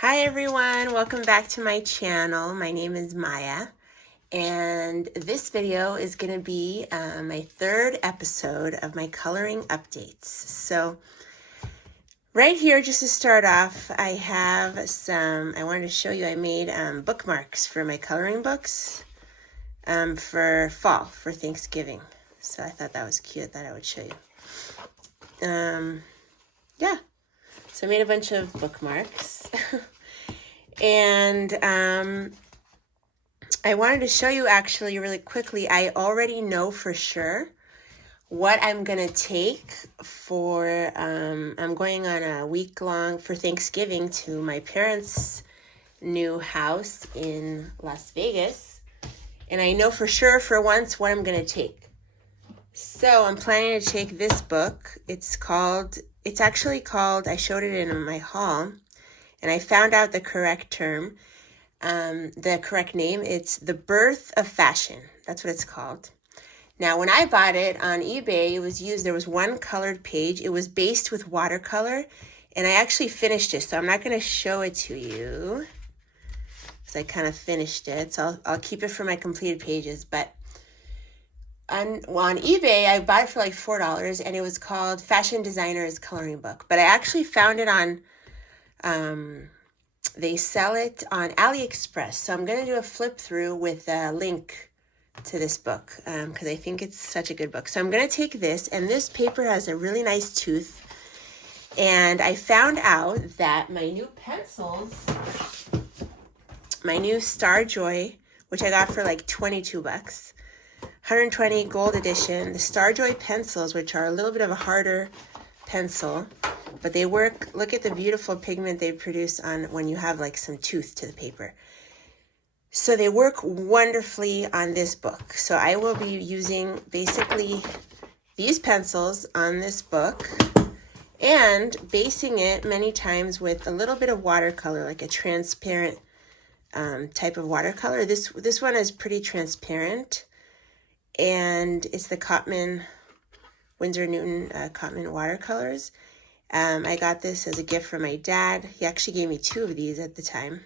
Hi everyone, welcome back to my channel. My name is Maya, and this video is going to be my third episode of my coloring updates. So right here, just to start off, I have I wanted to show you, I made bookmarks for my coloring books for fall, for Thanksgiving. So I thought that was cute, that I would show you. Yeah, so I made a bunch of bookmarks. And I wanted to show you actually really quickly, I already know for sure what I'm going to take for, I'm going on a week-long for Thanksgiving to my parents' new house in Las Vegas. And I know for sure for once what I'm going to take. So I'm planning to take this book. It's actually called, I showed it in my haul, and I found out the correct term, the correct name. It's The Birth of Fashion. That's what it's called. Now, when I bought it on eBay, there was one colored page. It was based with watercolor, and I actually finished it, so I'm not going to show it to you because I kind of finished it. So I'll keep it for my completed pages. But on eBay, I bought it for like $4, and it was called Fashion Designer's Coloring Book. But I actually found it on they sell it on AliExpress. So I'm going to do a flip through with a link to this book because I think it's such a good book. So I'm going to take this, and this paper has a really nice tooth. And I found out that my new pencils, my new Star Joy, which I got for like 22 bucks, 120 gold edition, the Star Joy pencils, which are a little bit of a harder pencil, but they work. Look at the beautiful pigment they produce on when you have like some tooth to the paper. So they work wonderfully on this book. So I will be using basically these pencils on this book and basing it many times with a little bit of watercolor, like a transparent type of watercolor. This one is pretty transparent, and it's the Cotman, Winsor Newton Cotman watercolors. I got this as a gift from my dad. He actually gave me 2 of these at the time.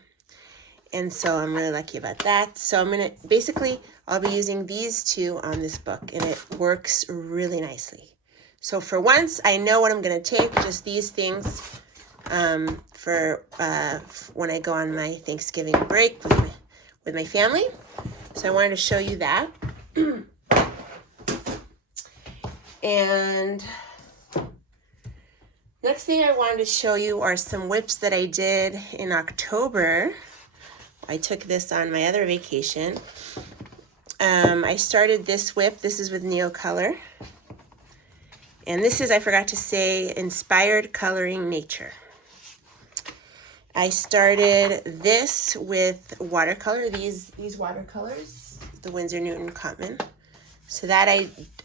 And so I'm really lucky about that. So I'll be using these 2 on this book, and it works really nicely. So for once, I know what I'm going to take, just these things for when I go on my Thanksgiving break with my family. So I wanted to show you that. And next thing I wanted to show you are some whips that I did in October. I took this on my other vacation. I started this whip. This is with Neocolor. And this is, I forgot to say, Inspired Coloring Nature. I started this with watercolor, these watercolors, the Winsor Newton Cotman. So that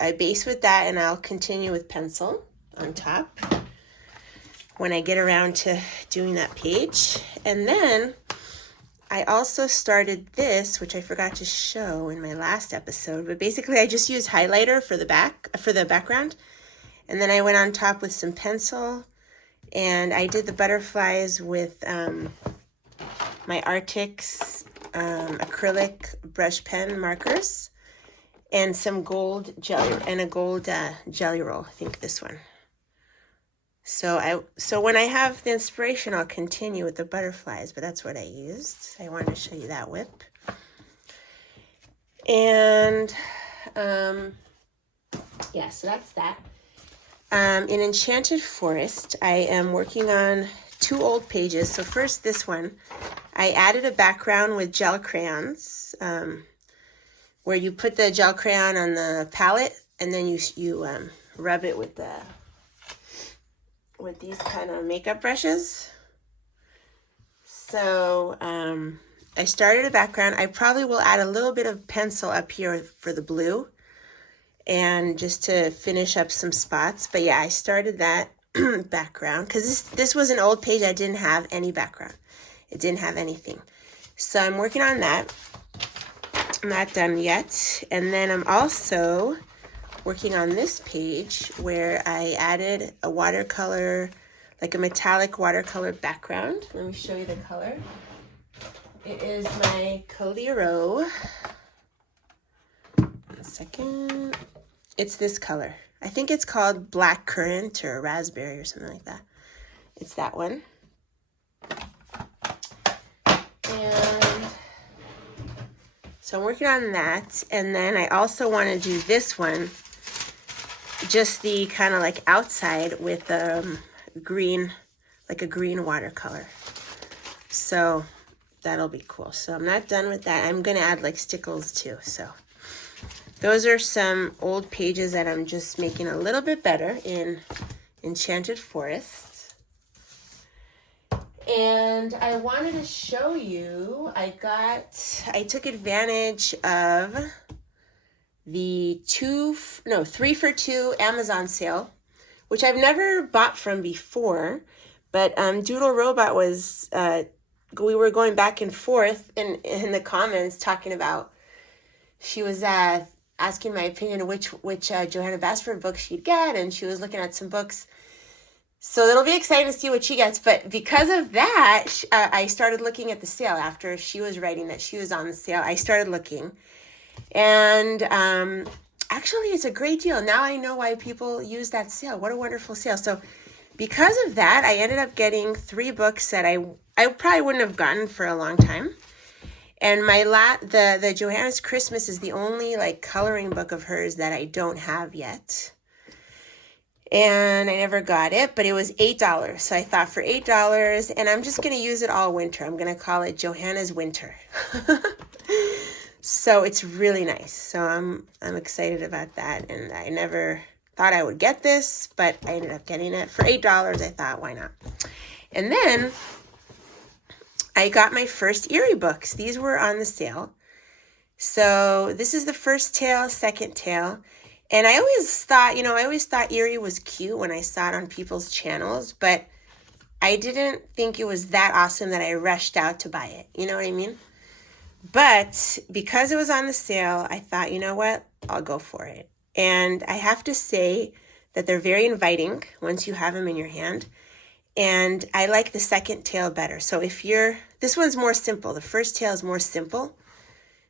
I base with that, and I'll continue with pencil on top when I get around to doing that page. And then I also started this, which I forgot to show in my last episode, but basically I just used highlighter for the background. And then I went on top with some pencil, and I did the butterflies with my Arctic's acrylic brush pen markers and some gold jelly and a gold jelly roll. I think this one. So when I have the inspiration, I'll continue with the butterflies, but that's what I used. I wanted to show you that whip. And yeah, so that's that. In Enchanted Forest, I am working on 2 old pages. So first, this one, I added a background with gel crayons, where you put the gel crayon on the palette, and then you rub it with these kind of makeup brushes. So I started a background. I probably will add a little bit of pencil up here for the blue, and just to finish up some spots. But yeah, I started that background because this was an old page. I didn't have any background. It didn't have anything. So I'm working on that. I'm not done yet. And then I'm also working on this page where I added a watercolor like a metallic watercolor background. Let me show you the color. It is my Calero. One second. It's this color. I think it's called black currant or raspberry or something like that. It's that one. And so I'm working on that. And then I also want to do this one, just the kind of like outside with green, like a green watercolor. So that'll be cool. So I'm not done with that. I'm going to add like stickles too. So those are some old pages that I'm just making a little bit better in Enchanted Forest. And I wanted to show you, I took advantage of the 3 for 2 Amazon sale, which I've never bought from before, but Doodle Robot was, we were going back and forth in the comments talking about, she was asking my opinion of which Johanna Basford book she'd get, and she was looking at some books. So it'll be exciting to see what she gets. But because of that, I started looking at the sale after she was writing that she was on the sale. I started looking. And actually, it's a great deal. Now I know why people use that sale. What a wonderful sale. So because of that, I ended up getting 3 books that I probably wouldn't have gotten for a long time. And the Johanna's Christmas is the only like coloring book of hers that I don't have yet. And I never got it, but it was $8. So I thought for $8, and I'm just going to use it all winter. I'm going to call it Johanna's Winter. So it's really nice. So I'm excited about that. And I never thought I would get this, but I ended up getting it for $8. I thought, why not? And then I got my first Eerie books. These were on the sale. So this is the first tale, second tale. And I always thought Eerie was cute when I saw it on people's channels, but I didn't think it was that awesome that I rushed out to buy it. You know what I mean? But because it was on the sale, I thought, you know what? I'll go for it. And I have to say that they're very inviting once you have them in your hand. And I like the second tale better. So this one's more simple. The first tale is more simple.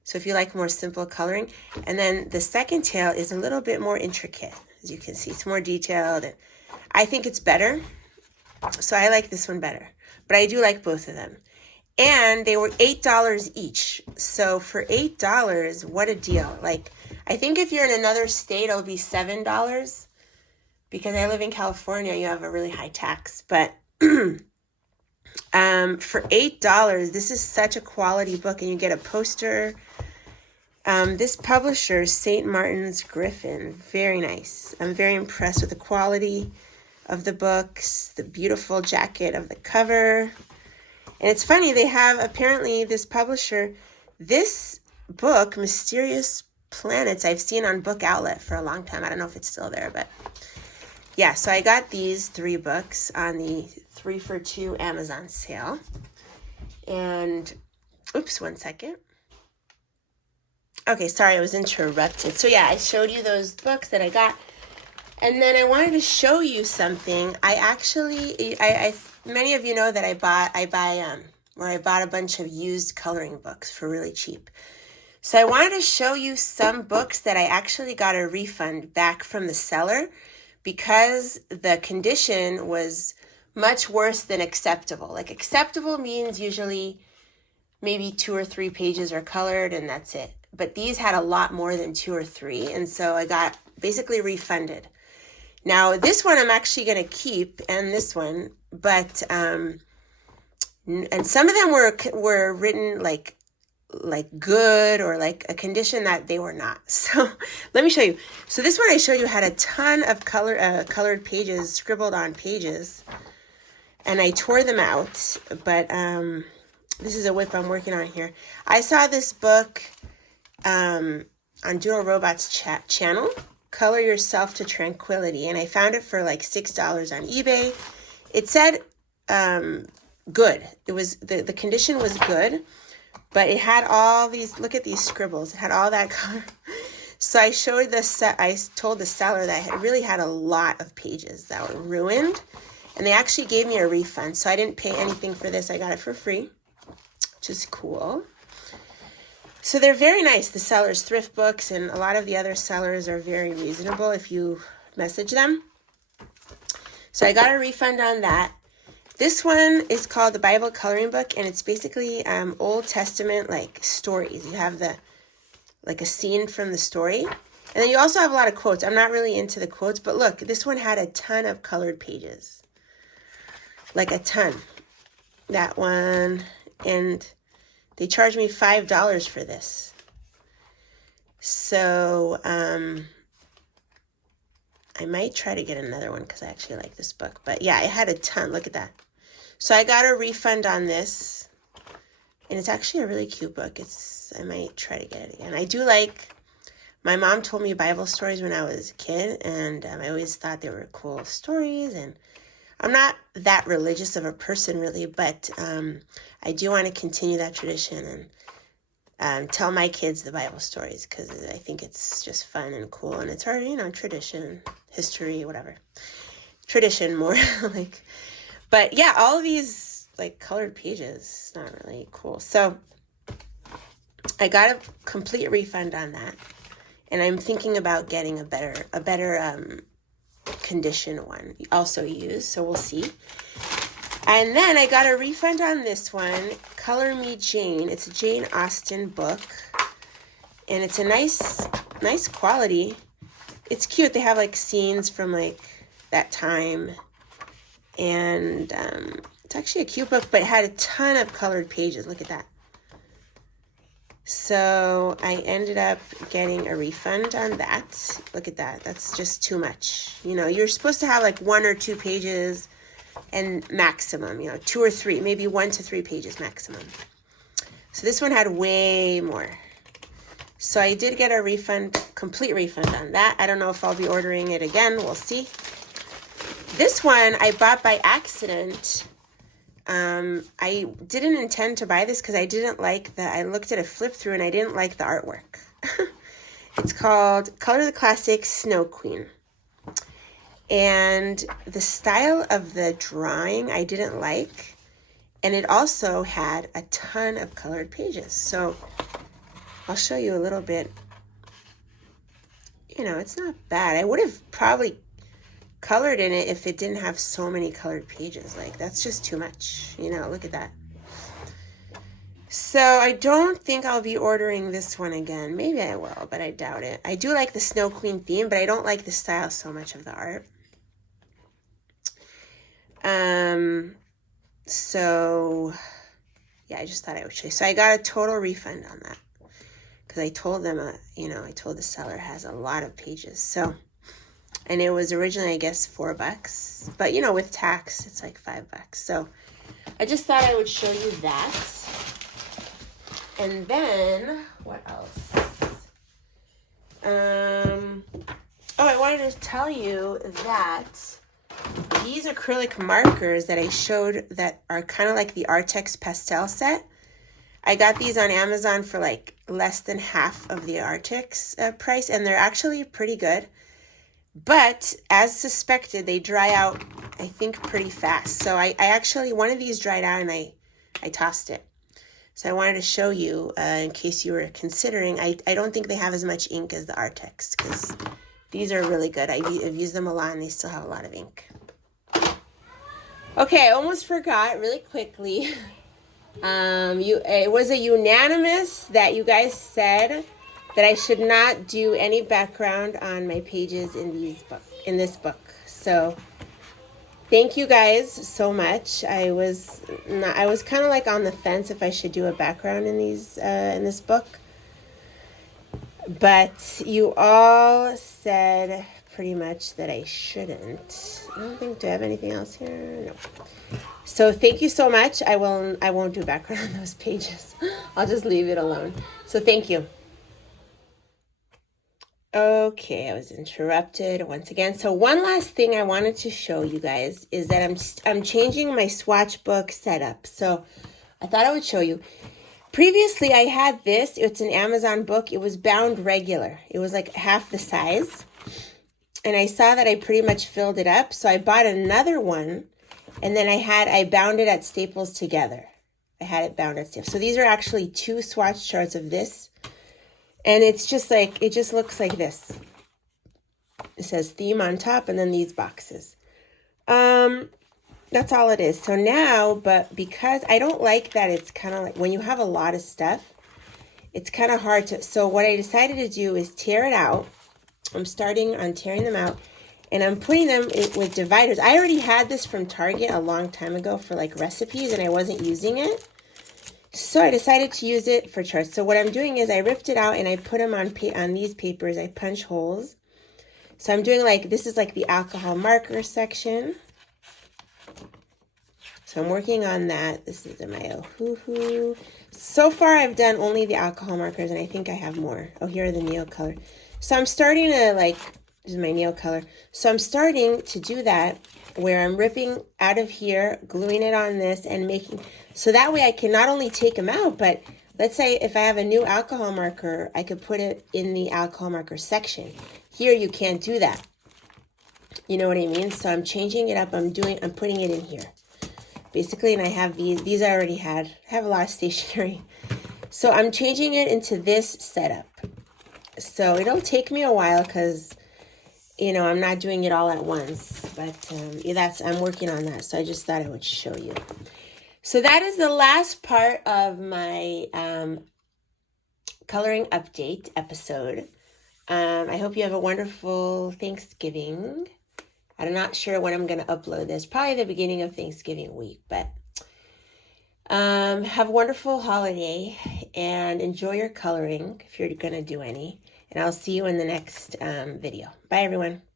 So if you like more simple coloring, and then the second tale is a little bit more intricate. As you can see, it's more detailed, and I think it's better. So I like this one better, but I do like both of them. And they were $8 each. So for $8, what a deal. Like, I think if you're in another state, it'll be $7. Because I live in California, you have a really high tax. But for $8, this is such a quality book, and you get a poster. This publisher, St. Martin's Griffin, very nice. I'm very impressed with the quality of the books, the beautiful jacket of the cover. And it's funny, they have, apparently, this publisher, this book, Mysterious Planets, I've seen on Book Outlet for a long time. I don't know if it's still there, but yeah, so I got these 3 books on the 3 for 2 Amazon sale. And, oops, one second. Okay, sorry, I was interrupted. So yeah, I showed you those books that I got. And then I wanted to show you something. Many of you know that I bought a bunch of used coloring books for really cheap. So I wanted to show you some books that I actually got a refund back from the seller because the condition was much worse than acceptable. Like, acceptable means usually maybe 2 or 3 pages are colored and that's it. But these had a lot more than 2 or 3, and so I got basically refunded. Now, this one I'm actually going to keep, and this one, but and some of them were written like good, or like a condition that they were not. So let me show you. So this one I showed you had a ton of colored pages, scribbled on pages, and I tore them out. But this is a whip I'm working on here. I saw this book on Doodle Robot's channel, Color Yourself to Tranquility, and I found it for like $6 on eBay. It said good. It was the condition was good, but it had all these, look at these scribbles. It had all that color. So I told the seller that it really had a lot of pages that were ruined, And they actually gave me a refund, so I didn't pay anything for this. I got it for free, which is cool. So they're very nice, the sellers, Thrift Books, and a lot of the other sellers are very reasonable if you message them. So I got a refund on that. This one is called the Bible Coloring Book, and it's basically Old Testament like stories. You have like a scene from the story, and then you also have a lot of quotes. I'm not really into the quotes, but look, this one had a ton of colored pages, like a ton. That one, and they charged me $5 for this. So I might try to get another one because I actually like this book. But yeah, it had a ton. Look at that. So I got a refund on this. And it's actually a really cute book. I might try to get it again. I do like, my mom told me Bible stories when I was a kid. And I always thought they were cool stories. And I'm not that religious of a person really. But I do want to continue that tradition and tell my kids the Bible stories. Because I think it's just fun and cool. And it's our, tradition, history, whatever. Tradition more like... But yeah, all of these like colored pages, not really cool. So I got a complete refund on that. And I'm thinking about getting a better condition one, also used. So we'll see. And then I got a refund on this one, Color Me Jane. It's a Jane Austen book. And it's a nice quality. It's cute. They have like scenes from like that time. And it's actually a cute book, but it had a ton of colored pages. Look at that. So I ended up getting a refund on that. Look at that. That's just too much. You're supposed to have like 1 or 2 pages and maximum, 2 or 3, maybe 1 to 3 pages maximum. So this one had way more. So I did get a refund, complete refund on that. I don't know if I'll be ordering it again. We'll see. This one I bought by accident. I didn't intend to buy this because I didn't like I looked at a flip through and I didn't like the artwork. It's called Color the Classic Snow Queen. And the style of the drawing I didn't like. And it also had a ton of colored pages. So I'll show you a little bit. It's not bad. I would have probably colored in it if it didn't have so many colored pages. Like, that's just too much. Look at that. So I don't think I'll be ordering this one again. Maybe I will, but I doubt it. I do like the Snow Queen theme, but I don't like the style so much of the art. So yeah, I just thought I would show you. So I got a total refund on that because I told them, I told the seller it has a lot of pages. So, and it was originally, I guess, $4, but with tax, it's like $5. So I just thought I would show you that. And then what else? I wanted to tell you that these acrylic markers that I showed that are kind of like the Artex pastel set. I got these on Amazon for like less than half of the Artex price, and they're actually pretty good. But as suspected, they dry out, I think, pretty fast. So I actually, one of these dried out and I tossed it. So I wanted to show you in case you were considering. I don't think they have as much ink as the Artex because these are really good. I've used them a lot and they still have a lot of ink. Okay, I almost forgot really quickly. It was a unanimous that you guys said that I should not do any background on my pages in this book. So thank you guys so much. I was kind of like on the fence if I should do a background in this book. But you all said pretty much that I shouldn't. I don't think, do I have anything else here? No. So thank you so much. I won't do background on those pages. I'll just leave it alone. So thank you. Okay, I was interrupted once again. So one last thing I wanted to show you guys is that I'm changing my swatch book setup. So I thought I would show you. Previously, I had this. It's an Amazon book. It was bound regular. It was like half the size. And I saw that I pretty much filled it up. So I bought another one And then I bound it at Staples together. I had it bound at Staples. So these are actually 2 swatch charts of this. And it's just like, it just looks like this. It says theme on top and then these boxes. That's all it is. So now, but because I don't like that it's kind of like when you have a lot of stuff, it's kind of hard to, so what I decided to do is tear it out. I'm starting on tearing them out and I'm putting them with dividers. I already had this from Target a long time ago for like recipes and I wasn't using it. So I decided to use it for charts. So what I'm doing is I ripped it out and I put them on these papers. I punch holes. So I'm doing like, this is like the alcohol marker section. So I'm working on that. This is the Maia Hoo-Hoo. So far I've done only the alcohol markers and I think I have more. Oh, here are the nail color. So I'm starting to like, this is my nail color. So I'm starting to do that where I'm ripping out of here, gluing it on this and making, so that way I can not only take them out, but let's say if I have a new alcohol marker, I could put it in the alcohol marker section. Here you can't do that. You know what I mean? So I'm changing it up. I'm putting it in here. Basically, and I have these I already had. I have a lot of stationery. So I'm changing it into this setup. So it'll take me a while because, you know, I'm not doing it all at once. But I'm working on that. So I just thought I would show you. So that is the last part of my coloring update episode. I hope you have a wonderful Thanksgiving. I'm not sure when I'm going to upload this. Probably the beginning of Thanksgiving week. But have a wonderful holiday and enjoy your coloring if you're going to do any. And I'll see you in the next video. Bye, everyone.